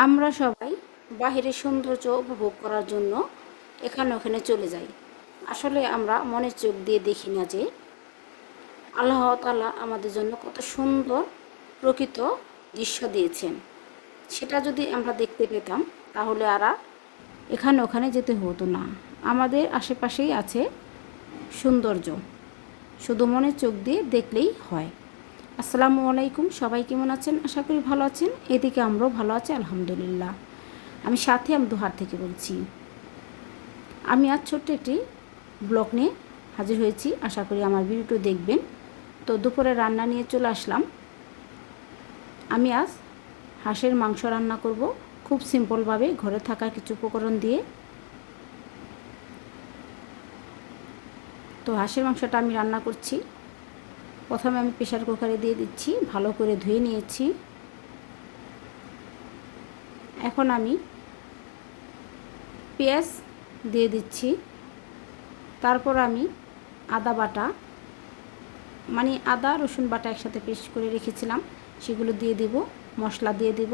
আমরা সবাই বাহিরের সৌন্দর্য উপভোগ করার জন্য এখানে ওখানে চলে যাই। আসলে আমরা মনের চোখ দিয়ে দেখি না যে আল্লাহ তাআলা আমাদের জন্য কত সুন্দর প্রকৃত দৃশ্য দিয়েছেন। সেটা যদি আমরা দেখতে পেতাম তাহলে আর এখানে ওখানে যেতে হতো না। আমাদের আশেপাশেই আছে সৌন্দর্য, শুধু মনের চোখ দিয়ে দেখলেই হয়। আসসালামু আলাইকুম, সবাই কেমন আছেন? আশা করি ভালো আছেন। এদিকে আমরাও ভালো আছি আলহামদুলিল্লাহ। আমি দুহার থেকে বলছি। আমি আজ ছোট্ট একটি ব্লগ নিয়ে হাজির হয়েছি, আশা করি আমার ভিডিওটি দেখবেন। তো দুপুরে রান্না নিয়ে চলে আসলাম। আমি আজ হাঁসের মাংস রান্না করব, খুব সিম্পলভাবে ঘরে থাকা কিছু উপকরণ দিয়ে। তো হাঁসের মাংসটা আমি রান্না করছি। প্রথমে আমি প্রেসার কুকারে দিয়ে দিচ্ছি, ভালো করে ধুয়ে নিয়েছি। এখন আমি পেঁয়াজ দিয়ে দিচ্ছি, তারপর আমি আদা বাটা, মানে আদা রসুন বাটা একসাথে পেস্ট করে রেখেছিলাম, সেগুলো দিয়ে দেব। মশলা দিয়ে দেব,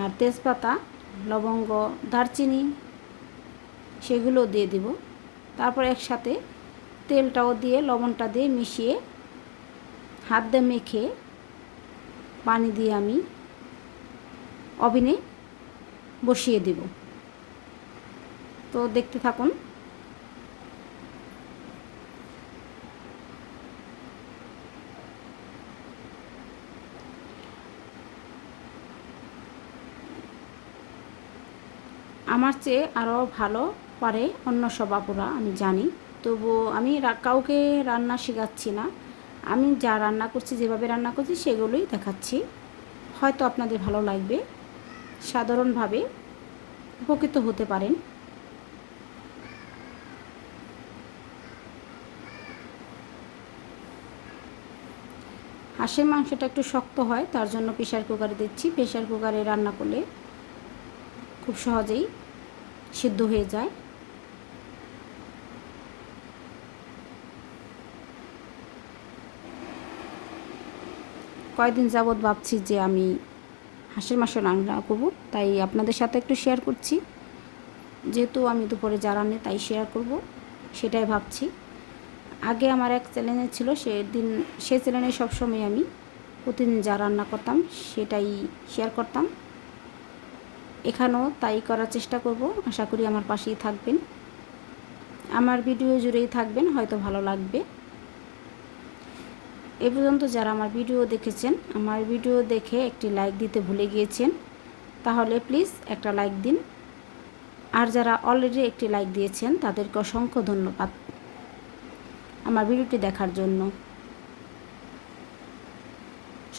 আর তেজপাতা, লবঙ্গ, দারচিনি সেগুলো দিয়ে দেব। তারপর একসাথে তেলটাও দিয়ে লবণটা দিয়ে মিশিয়ে হাত দিয়ে মেখে পানি দিয়ে আমি ওভেনে বসিয়ে দেব। তো দেখতে থাকুন। আমার চেয়ে আরও ভালো পারে অন্য সব আপুরা, আমি জানি। তবুও আমি কাউকে রান্না শেখাচ্ছি না, আমি যা রান্না করছি, যেভাবে রান্না করছি সেগুলোই দেখাচ্ছি। হয়তো আপনাদের ভালো লাগবে, সাধারণভাবে উপকৃত হতে পারেন। হাঁসের মাংসটা একটু শক্ত হয়, তার জন্য প্রেসার কুকারে দিচ্ছি। প্রেসার কুকারে রান্না করলে খুব সহজেই সিদ্ধ হয়ে যায়। কয়েকদিন যাবৎ ভাবছি যে আমি হাঁসের মাংস রান্না করব, তাই আপনাদের সাথে একটু শেয়ার করছি। যেহেতু আমি দুপুরে যা রান্না তাই শেয়ার করব, সেটাই ভাবছি। আগে আমার এক চ্যানেল ছিল, সেই চ্যানেলে সবসময় আমি প্রতিদিন যা রান্না করতাম সেটাই শেয়ার করতাম। এখানেও তাই করার চেষ্টা করব। আশা করি আমার পাশেই থাকবেন, আমার ভিডিও জুড়েই থাকবেন, হয়তো ভালো লাগবে। এ পর্যন্ত যারা আমার ভিডিও দেখেছেন, আমার ভিডিও দেখে একটি লাইক দিতে ভুলে গিয়েছেন, তাহলে প্লিজ একটা লাইক দিন। আর যারা অলরেডি একটি লাইক দিয়েছেন তাদেরকে অসংখ্য ধন্যবাদ আমার ভিডিওটি দেখার জন্য।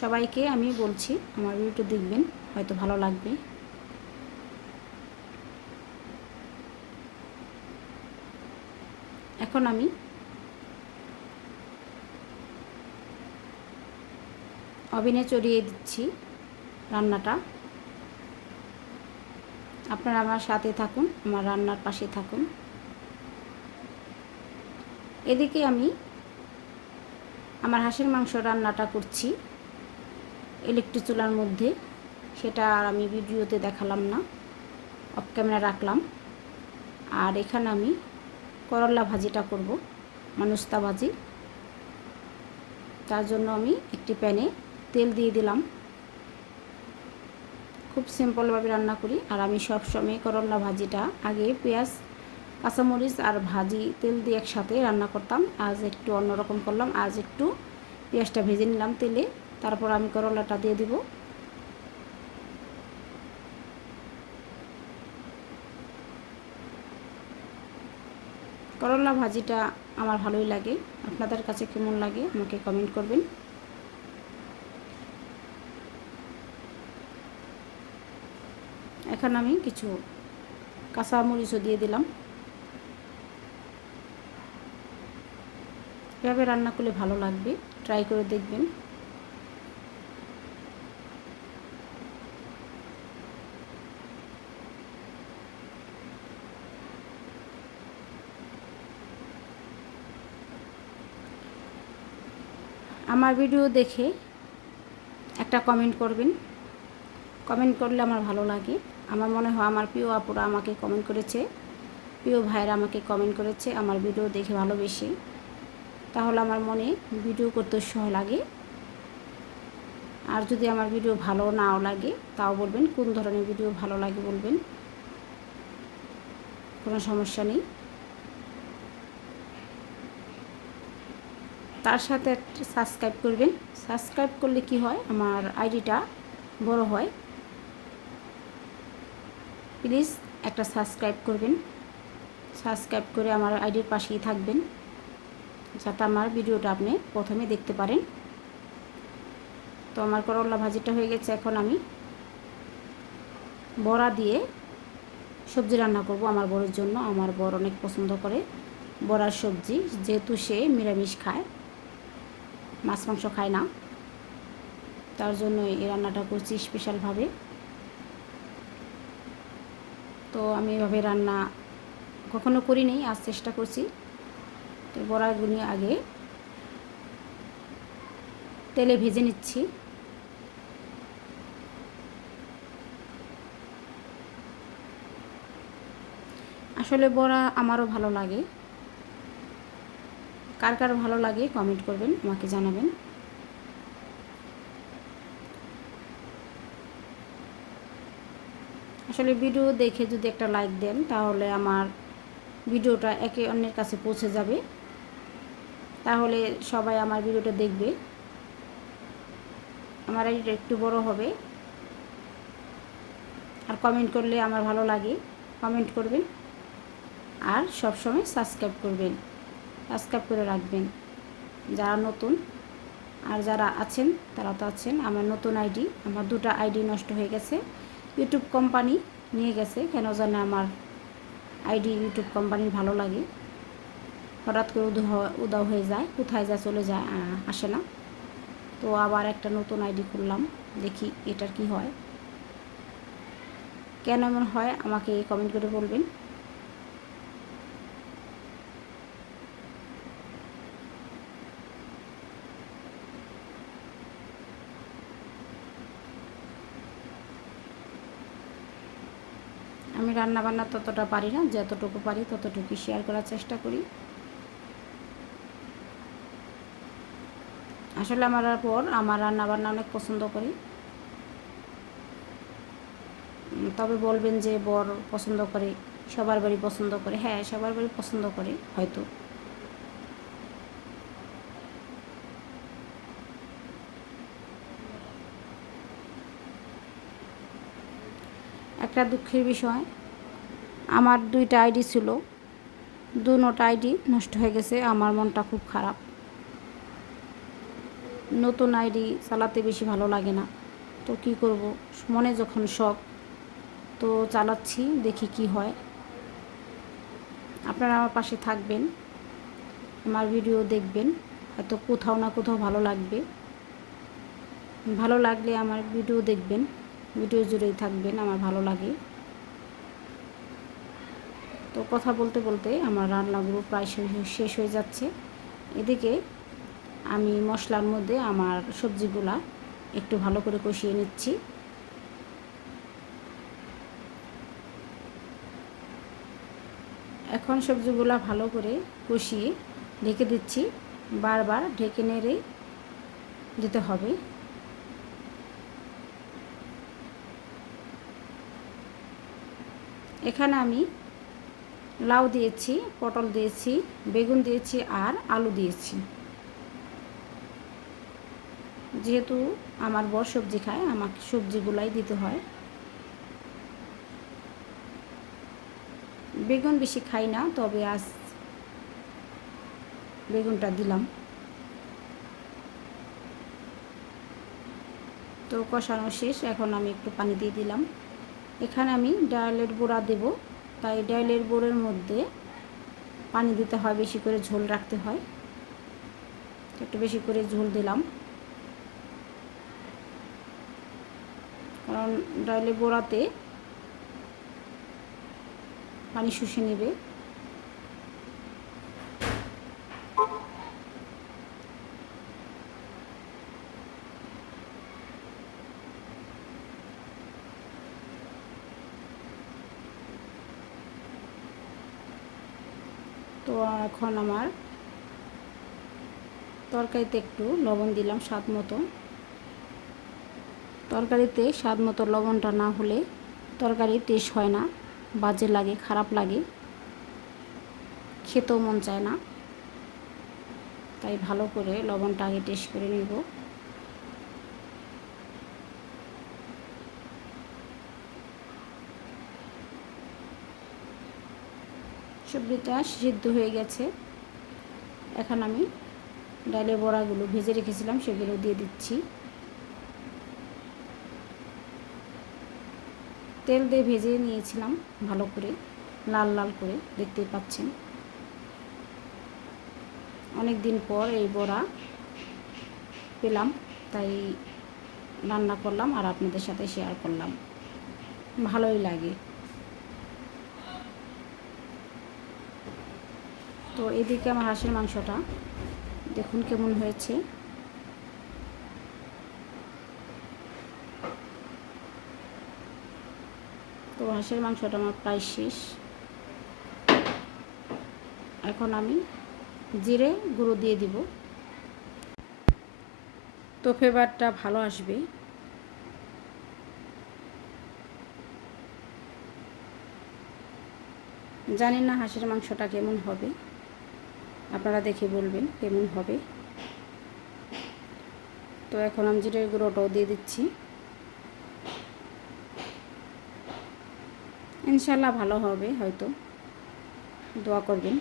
সবাইকে আমি বলছি আমার ভিডিওটি দেখবেন, হয়তো ভালো লাগবে। এখন আমি ওভেনে চড়িয়ে দিচ্ছি রান্নাটা। আপনারা আমার সাথে থাকুন, আমার রান্নার পাশে থাকুন। এদিকে আমি আমার হাঁসের মাংস রান্নাটা করছি ইলেকট্রিক চুলার মধ্যে। সেটা আর আমি ভিডিওতে দেখালাম না, অফ ক্যামেরা রাখলাম। আর এখানে আমি করলা ভাজিটা করব, মানুস্তা ভাজি। তার জন্য আমি একটি প্যানে তেল দিয়ে দিলাম। খুব সিম্পলভাবে রান্না করি, আর আমি সবসময় করলা ভাজিটা আগে পেঁয়াজ, কাঁচামরিচ আর ভাজি তেল দিয়ে একসাথে রান্না করতাম। আজ একটু অন্যরকম করলাম, আজ একটু পেঁয়াজটা ভেজে নিলাম তেলে, তারপর আমি করলাটা দিয়ে দিব। করলা ভাজিটা আমার ভালোই লাগে, আপনাদের কাছে কেমন লাগে আমাকে কমেন্ট করবেন। এখন আমি কিছু কাঁচামরিচও দিয়ে দিলাম। এভাবে রান্না করলে ভালো লাগবে, ট্রাই করে দেখবেন। আমার ভিডিও দেখে একটা কমেন্ট করবেন, কমেন্ট করলে আমার ভালো লাগে। আমার মনে হয় আমার প্রিয় আপুরা আমাকে কমেন্ট করেছে, প্রিয় ভাইয়েরা আমাকে কমেন্ট করেছে আমার ভিডিও দেখে ভালোবেসে, তাহলে আমার মনে ভিডিও করতে উৎসাহ লাগে। আর যদি আমার ভিডিও ভালো নাও লাগে তাও বলবেন, কোন ধরনের ভিডিও ভালো লাগে বলবেন, কোনো সমস্যা নেই। তার সাথে একটা সাবস্ক্রাইব করবেন। সাবস্ক্রাইব করলে কি হয়, আমার আইডিটা বড় হয়। প্লিজ একটা সাবস্ক্রাইব করবেন, সাবস্ক্রাইব করে আমার আইডির পাশেই থাকবেন, যাতে আমার ভিডিওটা আপনি প্রথমে দেখতে পারেন। তো আমার করলা ভাজিটা হয়ে গেছে, এখন আমি বড়া দিয়ে সবজি রান্না করব আমার বড়ের জন্য। আমার বড় অনেক পছন্দ করে বড়ার সবজি, যেহেতু সে নিরামিষ খায়, মাছ মাংস খায় না, তার জন্য এই রান্নাটা করছি স্পেশালভাবে। তো আমি এভাবে রান্না কখনো করিনি, আজ চেষ্টা করছি। তো বড়াগুলি আগে তেলে ভেজে নিচ্ছি। আসলে বড়া আমারও ভালো লাগে, কার কার ভালো লাগে কমেন্ট করবেন, আমাকে জানাবেন। আসলে ভিডিও দেখে যদি একটা লাইক দেন তাহলে আমার ভিডিওটা একে অন্যের কাছে পৌঁছে যাবে, তাহলে সবাই আমার ভিডিওটা দেখবে, আমার এটা একটু বড় হবে। আর কমেন্ট করলে আমার ভালো লাগে, কমেন্ট করবেন। আর সব সময় সাবস্ক্রাইব করবেন, সাবস্ক্রাইব করে রাখবেন যারা নতুন। আর যারা আছেন তারা তো আছেন। আমার নতুন আইডি, আমার 2টা আইডি নষ্ট হয়ে গেছে, ইউটিউব কোম্পানি নিয়ে গেছে। কেন জানে আমার আইডি ইউটিউব কোম্পানির ভালো লাগে, হঠাৎ করে উদাও হয়ে যায়, কোথায় যায় চলে যায়, আসে না। তো আবার একটা নতুন আইডি খুললাম, দেখি এটার কি হয়, কেন এমন হয় আমাকে কমেন্ট করে বলবেন। আমি রান্নাবান্না ততটা পারি না, যতটুকু পারি ততটুকু শেয়ার করার চেষ্টা করি। আসলে আমার রান্নাবান্না অনেক পছন্দ করি। তবে বলবেন যে বর পছন্দ করে, সবার বাড়ি পছন্দ করে, হ্যাঁ সবার বাড়ি পছন্দ করে হয়তো। একটা দুঃখের বিষয়, আমার 2টা আইডি ছিল, 2টা আইডি নষ্ট হয়ে গেছে, আমার মনটা খুব খারাপ। নতুন আইডি চালাতে বেশি ভালো লাগে না, তো কি করব, মনে যখন শখ তো চালাচ্ছি, দেখি কি হয়। আপনারা আমার পাশে থাকবেন, আমার ভিডিও দেখবেন, হয়তো কোথাও না কোথাও ভালো লাগবে। ভালো লাগলে আমার ভিডিও দেখবেন, ভিডিও জুড়েই থাকবেন, আমার ভালো লাগে। তো কথা বলতে বলতে আমার রান্নাগুলো প্রায় শেষ হয়ে যাচ্ছে। এদিকে আমি মশলার মধ্যে আমার সবজিগুলা একটু ভালো করে কষিয়ে নিচ্ছি। এখন সবজিগুলা ভালো করে কষিয়ে ঢেকে দিচ্ছি, বারবার ঢেকে নেড়ে দিতে হবে। এখানে আমি লাউ দিয়েছি, পটল দিয়েছি, বেগুন দিয়েছি আর আলু দিয়েছি। যেহেতু আমার বর সবজি খায়, আমাকে সবজিগুলাই দিতে হয়। বেগুন বেশি খাই না, তবে আজ বেগুনটা দিলাম। তো কষানো শেষ, এখন আমি একটু পানি দিয়ে দিলাম। এখানে আমি ডালের বড়া দেব, তাই ডালের বড়ার মধ্যে পানি দিতে হয়, বেশি করে ঝোল রাখতে হয়। একটু বেশি করে ঝোল দিলাম, কারণ ডালের বড়াতে পানি শুষে নেবে। তো এখন আমার তরকারিতে একটু লবণ দিলাম স্বাদ মতো। তরকারিতে স্বাদ মতো লবণটা না হলে তরকারি টেস্ট হয় না, বাজে লাগে, খারাপ লাগে, খেতেও মন চায় না। তাই ভালো করে লবণটা আগে টেস্ট করে নিব। সবজিটা সিদ্ধ হয়ে গেছে। এখন আমি ডালের বড়াগুলো ভেজে রেখেছিলাম সেগুলো দিয়ে দিচ্ছি। তেল দিয়ে ভেজে নিয়েছিলাম ভালো করে, লাল লাল করে, দেখতেই পাচ্ছেন। অনেক দিন পর এই বড়া পেলাম, তাই রান্না করলাম আর আপনাদের সাথে শেয়ার করলাম। ভালোই লাগে। তো এদিকে আমার হাঁসের মাংসটা দেখুন কেমন হয়েছে। তো হাঁসের মাংসটা আমার প্রায় শেষ। এখন আমি জিরে গুঁড়ো দিয়ে দিব, তো ফ্লেভারটা ভালো আসবে। জানি না হাঁসের মাংসটা কেমন হবে, আপনারা দেখে বলবেন কেমন হবে। তো এখন আমি জিরের গুঁড়োটাও দিয়ে দিচ্ছি। ইনশাল্লাহ ভালো হবে, হয়তো দোয়া করবেন।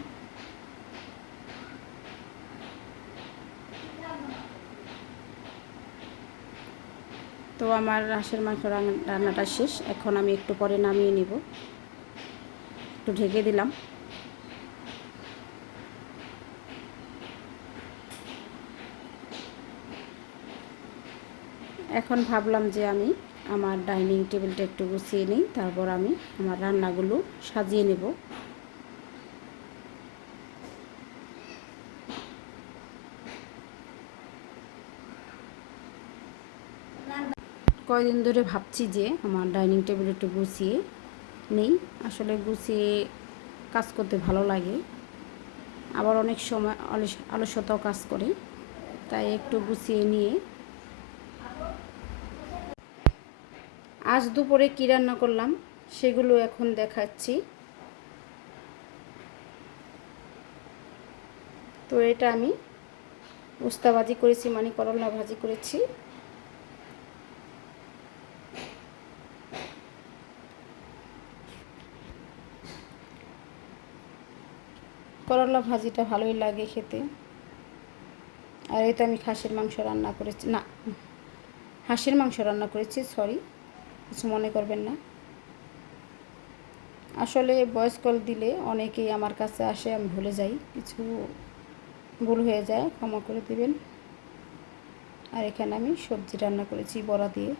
তো আমার হাঁসের মাংস রান্নাটা শেষ। এখন আমি একটু পরে নামিয়ে নিব। একটু ঢেকে দিলাম। এখন ভাবলাম যে আমি আমার ডাইনিং টেবিলটা একটু গুছিয়ে নিই, তারপর আমি আমার রান্নাগুলো সাজিয়ে নেব। কয়দিন ধরে ভাবছি যে আমার ডাইনিং টেবিল একটু গুছিয়ে নেই। আসলে গুছিয়ে কাজ করতে ভালো লাগে, আবার অনেক সময় অলসতাও কাজ করে, তাই একটু গুছিয়ে নিয়ে। আজ দুপুরে কী রান্না করলাম সেগুলো এখন দেখাচ্ছি। তো এটা আমি উস্তা ভাজি করেছি, মানে করলা ভাজি করেছি। করলা ভাজিটা ভালোই লাগে খেতে। আর এটা আমি খাসির মাংস রান্না করেছি, না হাঁসের মাংস রান্না করেছি, সরি, কিছু মনে করবেন না। আসলে ভয়েস কল দিলে অনেকেই আমার কাছে আসে, আমি ভুলে যাই, কিছু ভুল হয়ে যায়, ক্ষমা করে দেবেন। আর এখানে আমি সবজি রান্না করেছি বড়া দিয়ে।